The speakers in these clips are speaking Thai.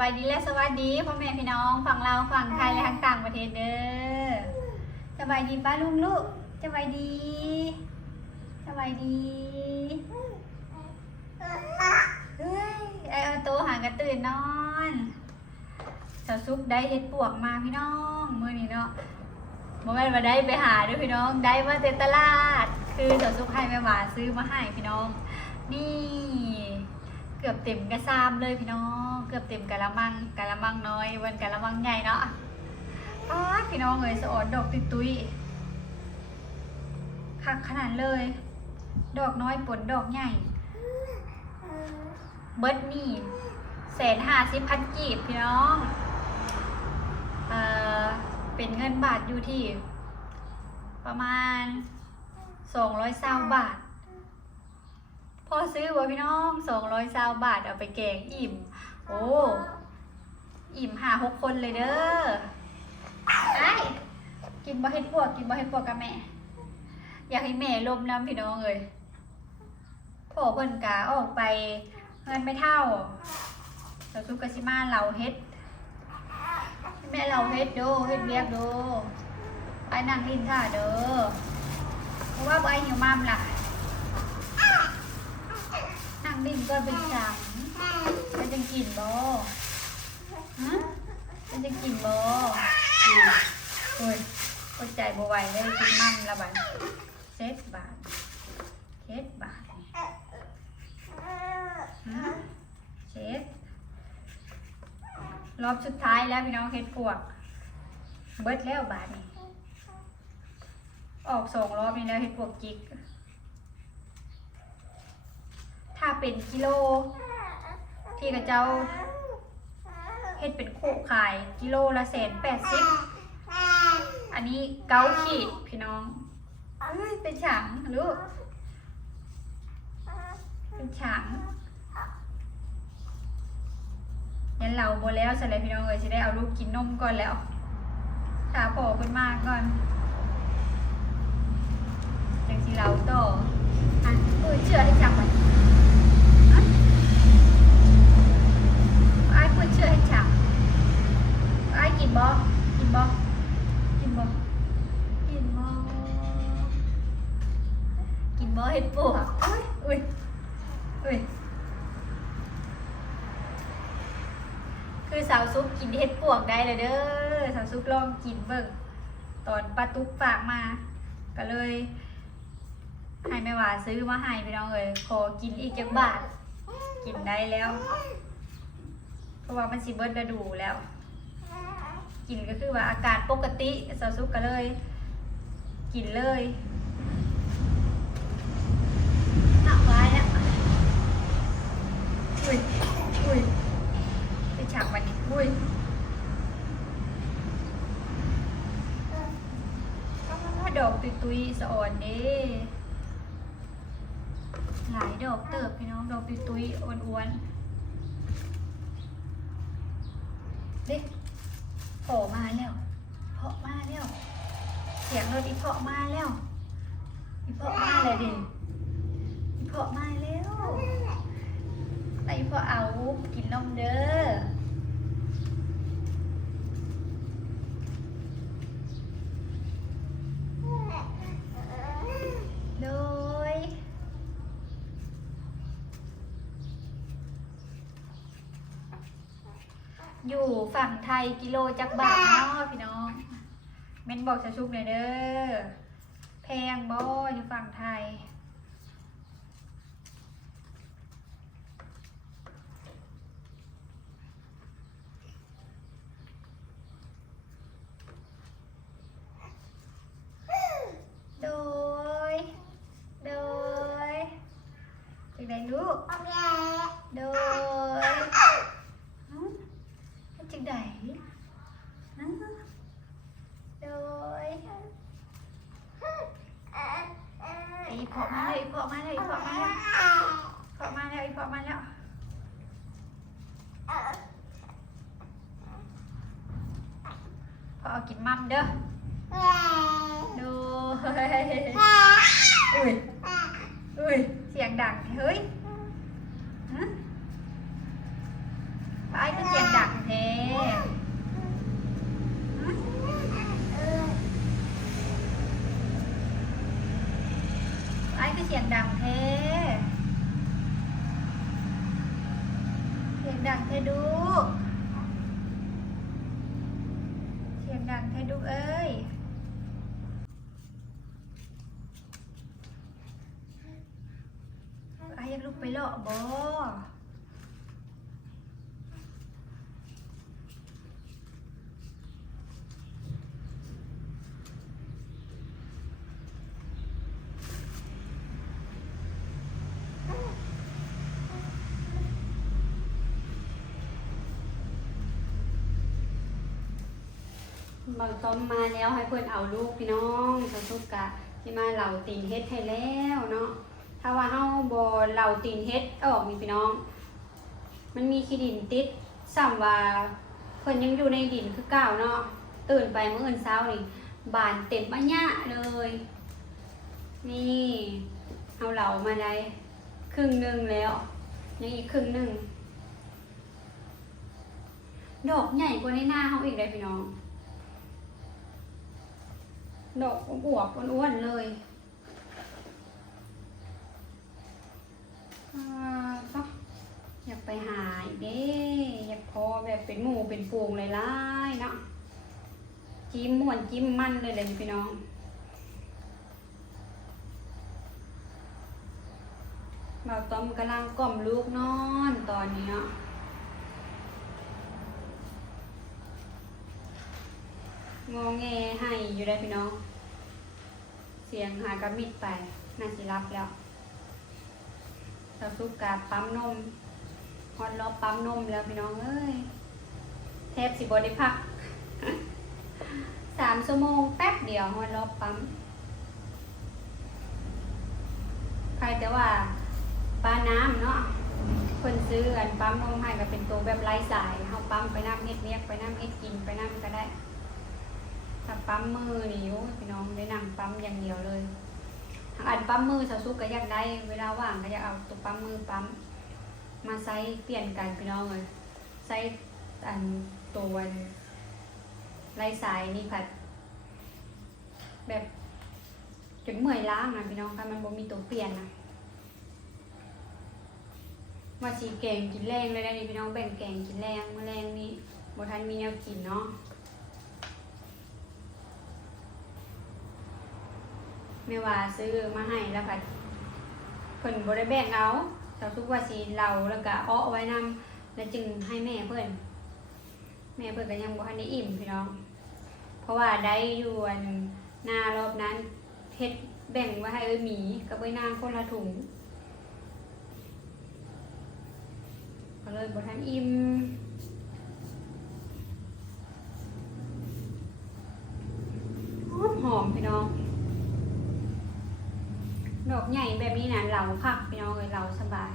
บายดีและสวัสดีพ่อแม่พี่น้องฝั่งเราวฝั่งไทยและทั้งต่างประเทศเด้อสบายดีป้าลุงลูกสบายดีสบายดีเฮ้ยไอเอาโตหางกระตื่นนอนสาวซุกได้เห็ดปวกมาพี่น้องมื้อนี้เนาะบ่แม่นว่าได้ไปหาด้วยพี่น้องได้มาแต่ตลาดคือสาวซุกให้แม่หวานซื้อมาให้พี่น้องนี่เกือบเต็มกระซามเลยพี่น้องเกือบเต็มกะละมังน้อยวันกะละมังใหญ่เนาะพี่น้องเอ้ยสะออนดอกตุ้ยๆคักขนาดเลยดอกน้อยปนดอกใหญ่เบิดนี่150,000 กีบพี่น้องเป็นเงินบาทอยู่ที่ประมาณ220 บาทพอซื้อวะพี่น้อง220 บาทเอาไปแกงอิ่มโอ้อิ่ม5-6 คนเลยเด้อไอ้กินบ่เฮ็ดปวกกับแม่อยากให้แม่ลมน้ำพี่น้องเลยพ่อเพิ่นกะออกไปเงินไม่เท่าเราซุกกะสิมาเราเฮ็ดแม่เราเฮ็ดดูเฮ็ดเวียกดูไปนั่งลิ้นท่าเด้อเพราะว่าไอ้หิวมัมล่ะนั่งลิ้นก็เป็นจังเป็นจังกินบ่ฮะเป็นจังกินบ่โอ้ยอดใจบ่ไหวเลยกินมัมละบัด7 บาท7 บาทเช็ดรอบสุดท้ายแล้วพี่น้องเฮ็ดปวกเบิดแล้วบาทนี่ออก2 รอบนี่แล้วเฮ็ดปวกจิกถ้าเป็นกิโลที่กระเจ้าเฮ็ดเป็นคู่ขายกิโลละ180อันนี้9 ขีดพี่น้องเป็นฉางลูกเป็นฉางยันเราโบแล้วใส่เลยพี่น้องเลยจะได้เอาลูกกินนมก่อนแล้วถ้าพอขึ้นมาก่อนจังสิเราต่อเชื่อให้จับมันไอ้พูดเชื่อให้จับไอ้กินบ่กินบ่กินบ่กินบ่กินบ่เห็ดปวกอุ้ยคือสาวซุปกินเห็ดปวกได้เลยเด้อสาวซุปลองกินเบิ่งตอนป้าตุ๊กฝากมาก็เลยให้แม่ว่าซื้อมาให้พี่น้องเลยขอกินอีกจักบาทกินได้แล้วเพราะว่ามันสิเบิดฤดูแล้วกินก็คือว่าอากาศปกติสาวซุปก็เลยกินเลยหนักไว้แล้วอุ้ยไปฉากมันอุ้ยดอกตุยๆสะอ่อนเด้หลายดอกเติบพี่น้องดอกตุยๆอ้วนๆเด็กเพาะมาแล้วเสียงรถอีเพาะมาแล้วอีเพาะมาเลยดิอีเพาะมาแล้วไอ้เพาะเอากินนมเด้อโดยอยู่ฝั่งไทยกิโลจักบาทเนาะพี่น้องเม้นบอกจะชุบหน่อยเด้อแพงบ่อยู่ฝั่งไทยโดยจังไดลูกโดยจังไดโดยอีพอมาแล้วพอมาแล้วพอเอากินมัมเด้อดูอุ้ยเสียงดังเฮ้ยไปก็เสียงดัง สียงดังแท้เสียงดังแท้ดูเสียงดังแท้ดูเอ้ยอยากลุกไปเลาะบ่บางต้มมาแล้วให้เพื่อนเอาลูกพี่น้องสุกกะที่มาเหล่าตีนเฮ็ดให้แล้วเนาะถ้าว่าเฮาบ่เหล่าตีนเฮ็ดออกมีพี่น้องมันมีขี้ดินติดซ้ำว่าเพิ่นยังอยู่ในดินคือเก่าเนาะตื่นไปมื้ออื่นเช้านี่บานเต็มมะยะเลยนี่เฮาเหล่ามาได้ครึ่งนึงแล้วยังอีกครึ่งนึงดอกใหญ่กว่าในหน้าเฮาอีกได้พี่น้องดอกอวบอ้วนๆเลยอยากไปหาอีกเด้อยากพอแบบเป็นหมูเป็นฟูงหลายๆเนาะจิ้มม่วนจิ้มมันเลยเลยพี่น้องบ่าวต้อมกำลังกล่อมลูกนอนตอนนี้เนาะงอแงให้อยู่ได้พี่น้องเสียงหากระมิดไปน่าสิรับแล้วเราสุกกาปั๊มนมฮอตรอบปั๊มนมแล้วพี่น้องเอ้ยแทบสิบ่ได้พัก 3 ชั่วโมงแป๊บเดียวฮอตรอบปั๊มใครแต่ว่าปลาน้ำเนาะเพิ่นซื้ออันปั๊มนมให้ก็เป็นตัวแบบไร้สายเฮาปั๊มไปน้ำเฮ็ดเรียกไปน้ำเฮ็ดกินไปน้ำก็ได้ถ้าปั๊มมือนี่โอ้พี่น้องได้นั่งปั๊มอย่างเดียวเลยทางอันปั๊มมือสาวซุกก็อยากได้เวลาว่างก็อยากเอาตัวปั๊มมือปั๊มมาใช้เปลี่ยนกันพี่น้องเลยใช้อันตัวไร้สายนี่ผัดแบบจนเมื่อยล้างนะพี่น้องค่ะมันบ่มีตัวเปลี่ยนนะมาสีแกงกินแรงเลยได้นี่พี่น้องแบ่งแกงกินแรงเมื่อแรงนี้บ่ทันมีแนวกินเนาะไม่ว่าซื้อมาให้แล้วผัดเพิ่นบ่ได้แบ่งเอาสาวซุกว่าสิเหลาแล้วก็อ้อไว้นำแล้วจึงให้แม่เพิ่นก็ยังบ่ทันได้อิ่มพี่น้องเพราะว่าได้อยู่อันหน้ารอบนั้นเฮ็ดแบ่งไว้ให้หมีกับนางคนละถุงก็เลยบ่ทันอิ่มหอมพี่น้องดอกใหญ่แบบนี้นะเหลาคักพี่น้องเลยเหลาสบาย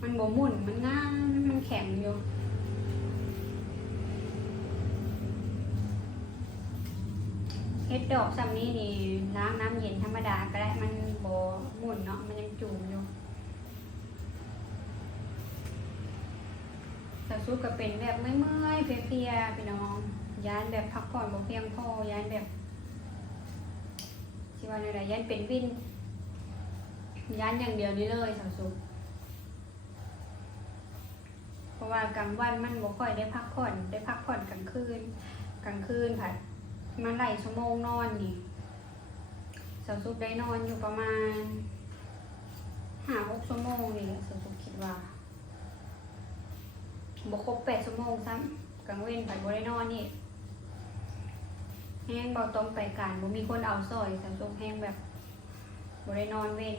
มันบ่หมุนมันง่ามมันแข็งอยู่เฮ็ดดอกซ้ำนี้นี่ล้างน้ำเย็นธรรมดาก็ได้มันบ่หมุนเนาะมันยังจุ่มอยู่แต่ซุปก็เป็นแบบเมื่อยๆเพลียๆพี่น้องย้านแบบพักผ่อนบ่เพียงพอย้านแบบที่ว่าอะไรย้านเป็นวินย้านอย่างเดียวนี้เลยสาวสุขเพราะว่ากลางวันมันบ่ค่อยได้พักผ่อนกลางคืนค่ะมันไหลชั่วโมงนอนนี่สาวสุขได้นอนอยู่ประมาณ5-6 ชั่วโมงนี่แหละสาวสุขคิดว่าบ่ครบ8 ชั่วโมงซ้ำกลางเว้นไปบ่ได้นอนนี่แห้งเบาต้มไปการบ่มีคนเอาซอยสาวสุขแห้งแบบบ่ได้นอนเว้น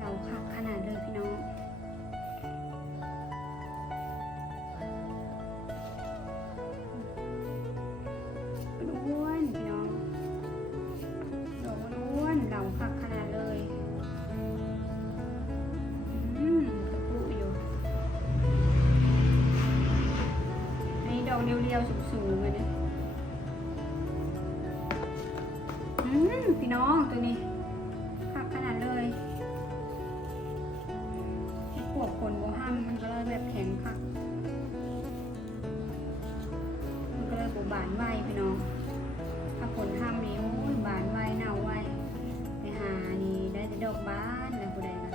เราคักขนาดเลยพี่น้องอ้วนพี่น้องดอกอ้วนเราคักขนาดเลยกระปุกอยู่นี่ดอกเรียวๆสูงๆเลยนะ พี่น้องตัวนี้คักขนาดเลยเห็ดปวกผลโบห้ามมันก็เลยแบบแข็งคักมันก็เลยบบานไวพี่น้องถ้าผลห้ามนี้โอ้ยบานไวเน่าไวไปหานี่ได้แต่ดอกบานแล้วผู้ใดนะ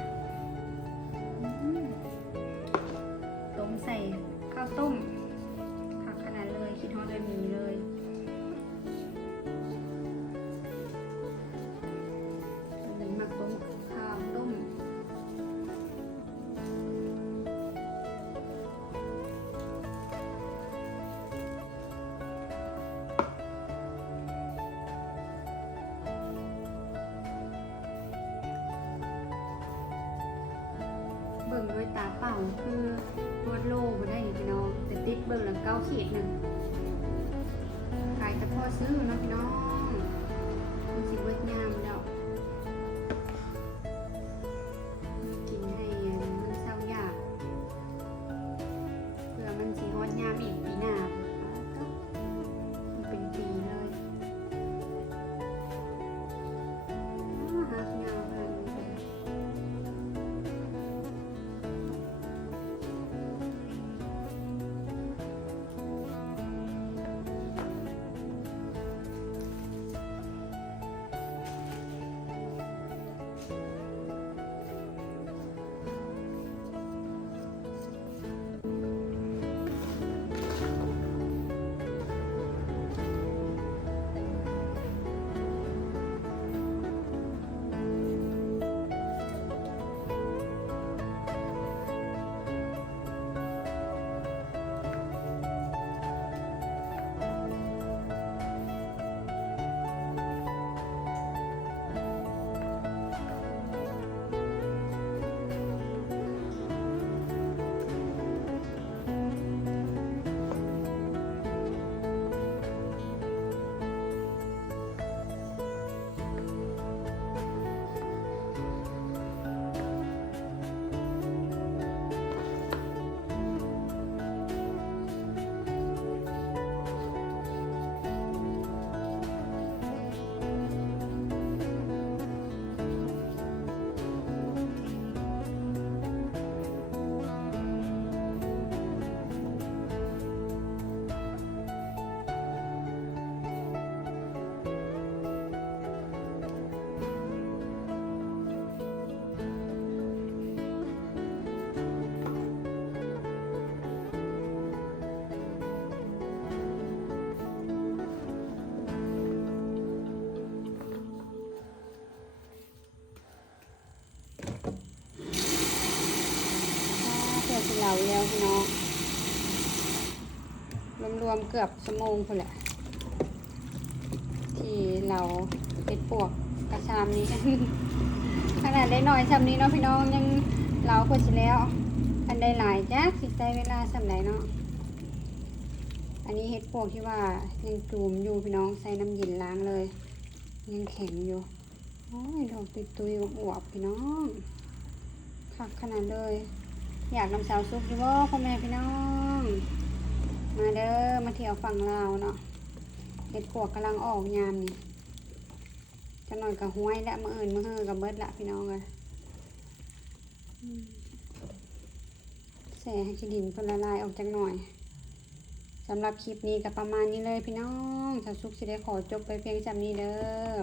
ต้มใส่ข้าวต้มคักขนาดเลยคิดฮอดเลยมีเลยเป็นหมักต้มข้าวต้มเบิ่งด้วยตาเปล่าคือรวดโลบ่ได้นี่พี่น้องแต่ติดเบิ่งแล้ว9 ขีดหนึ่งขายแต่พอซื้อเนาะพี่น้องมันสิเบิดยามแล้วกินให้มันเศร้ายากเพื่อมันสิฮอดยามอีกปีหน้ามันเป็นปีเลยหักยาวขนาดนี้เลยเพื่อสิเหลาแล้วพี่น้องรวมๆเกือบชั่วโมงพุ่นแหละที่เราเห็ดปวกกระชามนี้ ขนาดได้หน่อยชามนี้เนาะพี่น้องยังเราพอสิแล้วอันใดหลายจ้าสิใช้เวลาสำไรเนาะอันนี้เห็ดปวกที่ว่ายังจูมอยู่พี่น้องใส่น้ำเย็นล้างเลยยังแข็งอยู่โอ้ยดอกตุยๆอวบๆพี่น้องคักขนาดเลยอยากนำสาวซุกอยู่บ่พ่อแม่พี่น้องมาเด้อมาเที่ยวฝั่งลาวเนาะเห็ดปวกกำลังออกยามนี่จะหน่อยกับห้วยและมืออื่นมือเฮือกับเบิดละพี่น้องเลยแส่ให้ขี้ดินเพิ่นละลายออกจากหน่อยสำหรับคลิปนี้ก็ประมาณนี้เลยพี่น้องสาวซุกสิได้ขอจบไปเพียงจำนี้เด้อ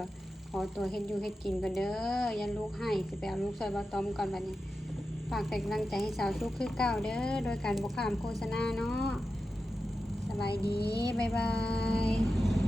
ขอตัวเฮ็ดอยู่เฮ็ดกินกันเด้อยันลูกให้สิไปเอาลูกซอยบะตอมก่อนบัดนี้ฝากเป็นกำลังใจให้สาวซุกคือเก่าเด้อโดยการบ่ข้ามโฆษณาเนาะสบายดีบ๊ายบาย